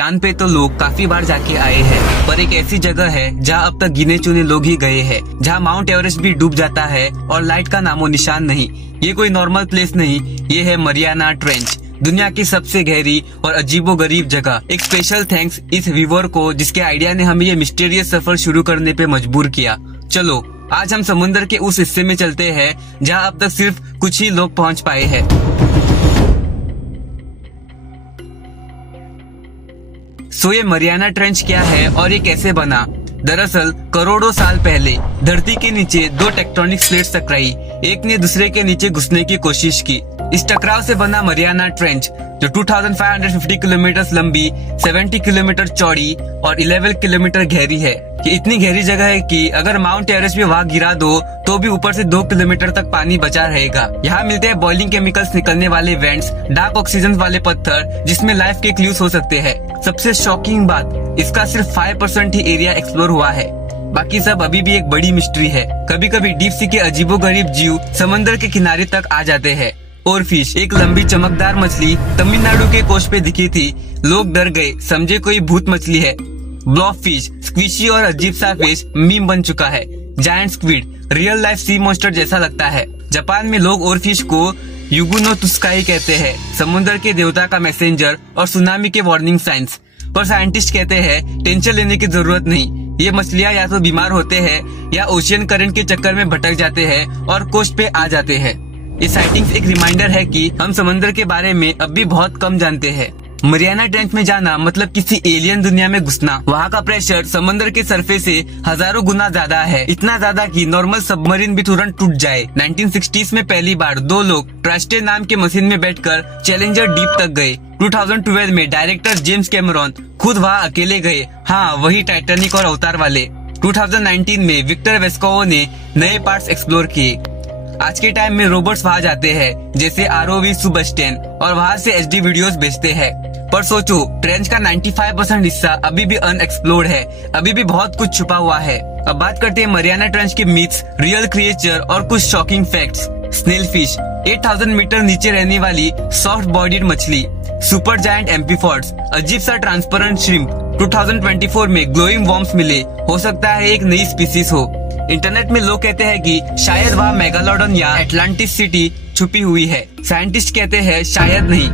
चांद पे तो लोग काफी बार जाके आए हैं, पर एक ऐसी जगह है जहाँ अब तक गिने चुने लोग ही गए हैं, जहाँ माउंट एवरेस्ट भी डूब जाता है और लाइट का नामो निशान नहीं। ये कोई नॉर्मल प्लेस नहीं, ये है मरियाना ट्रेंच, दुनिया की सबसे गहरी और अजीबोगरीब जगह। एक स्पेशल थैंक्स इस व्यूअर को जिसके आइडिया ने हमें ये मिस्टीरियस सफर शुरू करने पे मजबूर किया। चलो आज हम समुद्र के उस हिस्से में चलते हैं जहाँ अब तक सिर्फ कुछ ही लोग पहुँच पाए हैं। सो ये मरियाना ट्रेंच क्या है और ये कैसे बना? दरअसल करोड़ों साल पहले धरती के नीचे दो टेक्टोनिक प्लेट्स टकराई, एक ने दूसरे के नीचे घुसने की कोशिश की। इस टकराव से बना मरियाना ट्रेंच, जो 2550 किलोमीटर लंबी, 70 किलोमीटर चौड़ी और 11 किलोमीटर गहरी है। ये इतनी गहरी जगह है कि अगर माउंट एवरेस्ट भी वहाँ गिरा दो तो भी ऊपर से 2 किलोमीटर तक पानी बचा रहेगा। यहाँ मिलते हैं बॉइलिंग केमिकल्स निकलने वाले वेंट्स, डार्क ऑक्सीजन वाले पत्थर जिसमें लाइफ के क्लूज हो सकते हैं। सबसे शॉकिंग बात, इसका सिर्फ 5% ही एरिया एक्सप्लोर हुआ है, बाकी सब अभी भी एक बड़ी मिस्ट्री है। कभी कभी डीप सी के अजीबोगरीब जीव समंदर के किनारे तक आ जाते हैं। और फिश, एक लंबी चमकदार मछली तमिलनाडु के कोस्ट पे दिखी थी। लोग डर गए, समझे कोई भूत मछली है। ब्लॉफ फिश, स्क्विशी और अजीब सा फिश मीम बन चुका है। Giant squid, real life sea monster जैसा लगता है। जापान में लोग और फिश को युगुनो तुस्काई कहते हैं, समुद्र के देवता का मैसेंजर और सुनामी के वार्निंग साइंस। पर साइंटिस्ट कहते हैं टेंशन लेने की जरूरत नहीं, ये मछलियाँ या तो बीमार होते हैं या ओशियन करंट के चक्कर में भटक जाते हैं और कोस्ट पे आ जाते हैं। ये साइटिंग्स एक रिमाइंडर है कि हम समुद्र के बारे में अब भी बहुत कम जानते हैं। मरियाना ट्रेंच में जाना मतलब किसी एलियन दुनिया में घुसना। वहाँ का प्रेशर समुद्र के सरफेस से हजारों गुना ज्यादा है, इतना ज्यादा कि नॉर्मल सबमरीन भी तुरंत टूट जाए। 1960s में पहली बार 2 लोग ट्रस्टे नाम के मशीन में बैठकर चैलेंजर डीप तक गए। 2012 में डायरेक्टर जेम्स कैमरॉन खुद वहाँ अकेले गए, हाँ वही टाइटैनिक और अवतार वाले। 2019 में विक्टर वेस्कोव ने नए पार्ट्स एक्सप्लोर किए। आज के टाइम में रोबोट्स वहाँ जाते हैं जैसे ROV सुबस्टेन और वहाँ से HD वीडियोस भेजते हैं। पर सोचो, ट्रेंच का 95% हिस्सा अभी भी अनएक्सप्लोर्ड है, अभी भी बहुत कुछ छुपा हुआ है। अब बात करते हैं मरियाना ट्रेंच के मिथ्स, रियल क्रिएचर और कुछ shocking facts. Snail fish, 8000 metre नीचे रहने वाली सॉफ्ट बॉडीड मछली। सुपर जायंट एम्फीपॉड्स, अजीब सा ट्रांसपेरेंट श्रिम्प। 2024 में ग्लोइंग वॉर्म्स मिले, हो सकता है एक नई स्पीसीज हो। इंटरनेट में लोग कहते हैं कि शायद वहाँ मेगालोडन या एटलांटिस सिटी छुपी हुई है। साइंटिस्ट कहते हैं शायद नहीं,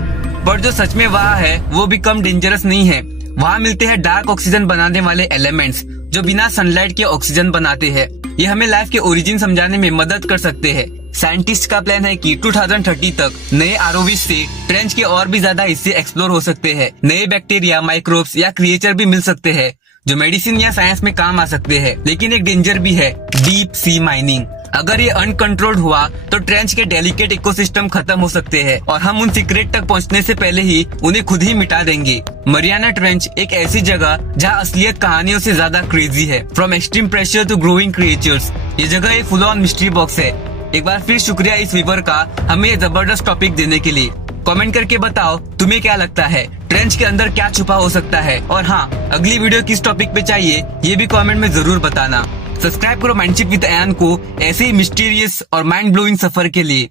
पर जो सच में वहाँ है वो भी कम डेंजरस नहीं है। वहाँ मिलते हैं डार्क ऑक्सीजन बनाने वाले एलिमेंट्स जो बिना सनलाइट के ऑक्सीजन बनाते हैं। ये हमें लाइफ के ओरिजिन समझाने में मदद कर सकते हैं। साइंटिस्ट का प्लान है कि 2030 तक नए ROV से ट्रेंच के और भी ज्यादा हिस्से एक्सप्लोर हो सकते हैं। नए बैक्टीरिया, माइक्रोब्स या क्रिएचर भी मिल सकते हैं जो मेडिसिन या साइंस में काम आ सकते हैं। लेकिन एक डेंजर भी है, डीप सी माइनिंग। अगर ये अनकंट्रोल्ड हुआ तो ट्रेंच के डेलिकेट इकोसिस्टम खत्म हो सकते हैं और हम उन सीक्रेट तक पहुंचने से पहले ही उन्हें खुद ही मिटा देंगे। मरियाना ट्रेंच एक ऐसी जगह जहां असलियत कहानियों से ज्यादा क्रेजी है। From extreme pressure to growing creatures, ये जगह एक फुल ऑन मिस्ट्री बॉक्स है। एक बार फिर शुक्रिया इस व्यूअर का हमें ये जबरदस्त टॉपिक देने के लिए। कमेंट करके बताओ तुम्हें क्या लगता है, ट्रेंच के अंदर क्या छुपा हो सकता है। और हाँ, अगली वीडियो किस टॉपिक पे चाहिए ये भी कमेंट में जरूर बताना। सब्सक्राइब करो माइंडशिप विद अयान को ऐसे ही मिस्टीरियस और माइंड ब्लोइंग सफर के लिए।